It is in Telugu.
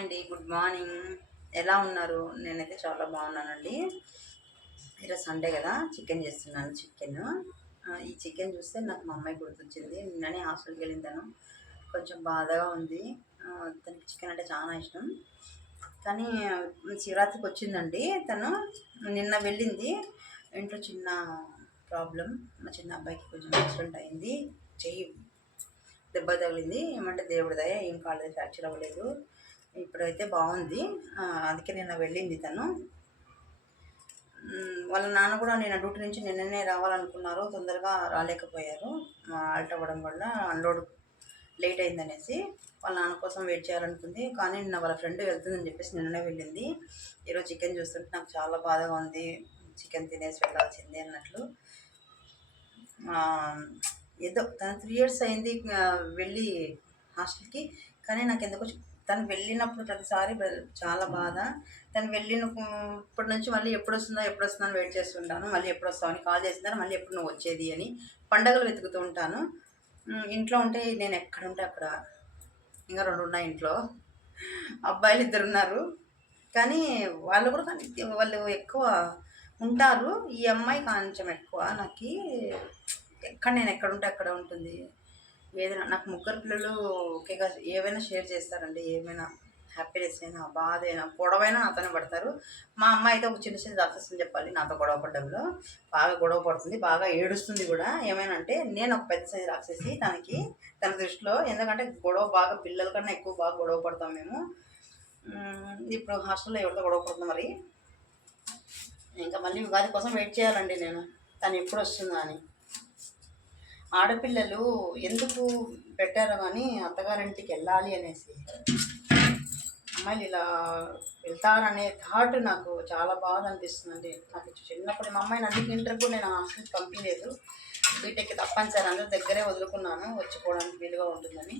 హాయ్ అండి, గుడ్ మార్నింగ్. ఎలా ఉన్నారు? నేనైతే చాలా బాగున్నానండి. ఈరోజు సండే కదా, చికెన్ చేస్తున్నాను. ఈ చికెన్ చూస్తే నాకు మా అమ్మాయి గుర్తొచ్చింది. నిన్ననే హాస్పిటల్కి వెళ్ళింది తను. కొంచెం బాధగా ఉంది. తనకి చికెన్ అంటే చాలా ఇష్టం. కానీ శివరాత్రికి వచ్చిందండి తను. నిన్న వెళ్ళింది. ఇంట్లో చిన్న ప్రాబ్లం. మా చిన్న అబ్బాయికి కొంచెం యాక్సిడెంట్ అయింది. చెయ్యి దెబ్బ తగిలింది. ఏమంటే దేవుడి దయ, ఏం కాలేదు, ఫ్రాక్చర్ అవ్వలేదు. ఇప్పుడైతే బాగుంది. అందుకే నిన్న వెళ్ళింది తను. వాళ్ళ నాన్న కూడా నేను డ్యూటీ నుంచి నిన్ననే రావాలనుకున్నారు, తొందరగా రాలేకపోయారు. ఆల్ట్ అవ్వడం వల్ల అన్లోడ్ లేట్ అయిందనేసి వాళ్ళ నాన్న కోసం వెయిట్ చేయాలనుకుంది. కానీ నిన్న వాళ్ళ ఫ్రెండ్ వెళ్తుందని చెప్పేసి నిన్ననే వెళ్ళింది. ఈరోజు చికెన్ చూస్తుంటే నాకు చాలా బాధగా ఉంది. చికెన్ తినేసి వెళ్ళాల్సిందే అన్నట్లు. ఏదో తను 3 years అయింది వెళ్ళి హాస్టల్కి. కానీ నాకు ఎందుకో తను వెళ్ళినప్పుడు ప్రతిసారి చాలా బాధ. తను వెళ్ళినప్పటి నుంచి మళ్ళీ ఎప్పుడు వస్తుందా అని వెయిట్ చేస్తుంటాను. మళ్ళీ ఎప్పుడు వస్తావు అని కాల్ చేస్తుంటాను. మళ్ళీ ఎప్పుడు నువ్వు వచ్చేది అని పండగలు వెతుకుతూ ఉంటాను. ఇంట్లో ఉంటే నేను ఎక్కడుంటే అక్కడ. ఇంకా 2 ఉన్నాయి ఇంట్లో. అబ్బాయిలు 2 ఉన్నారు. కానీ వాళ్ళు ఎక్కువ ఉంటారు. ఈ అమ్మాయి కొంచెం ఎక్కువ. నేను ఎక్కడుంటే అక్కడ ఉంటుంది. ఏదైనా నాకు ముగ్గురు పిల్లలు ఒకేగా ఏవైనా షేర్ చేస్తారండి. ఏమైనా హ్యాపీనెస్ అయినా, బాధ అయినా, గొడవైనా నాతోనే పడతారు. మా అమ్మ అయితే ఒక చిన్న రాక్షసుని చెప్పాలి. నాతో గొడవ పడ్డంలో బాగా గొడవ పడుతుంది, బాగా ఏడుస్తుంది కూడా. ఏమైనా అంటే నేను ఒక పెద్ద సైజు రాక్షసి తన దృష్టిలో. ఎందుకంటే గొడవ బాగా, పిల్లల కన్నా ఎక్కువ బాగా గొడవ పడతాం మేము. ఇప్పుడు హాస్టల్లో ఎవరితో గొడవ పడుతున్నాం మరి. ఇంకా మళ్ళీ ఉగాది కోసం వెయిట్ చేయాలండి నేను, తను ఎప్పుడు వస్తుందా అని. ఆడపిల్లలు ఎందుకు పెట్టారో కానీ అత్తగారింటికి వెళ్ళాలి అనేసి, అమ్మాయిలు ఇలా వెళ్తారనే థాట్ నాకు చాలా బాధ అనిపిస్తుందండి. నాకు చిన్నప్పుడు మా అమ్మాయిని అందుకు ఇంటర్కు నేను హాస్టల్కి పంపించలేదు. బీటెక్కి తప్పనిసరి అందరూ దగ్గరే వదులుకున్నాను, వచ్చిపోవడానికి వీలుగా ఉంటుందని.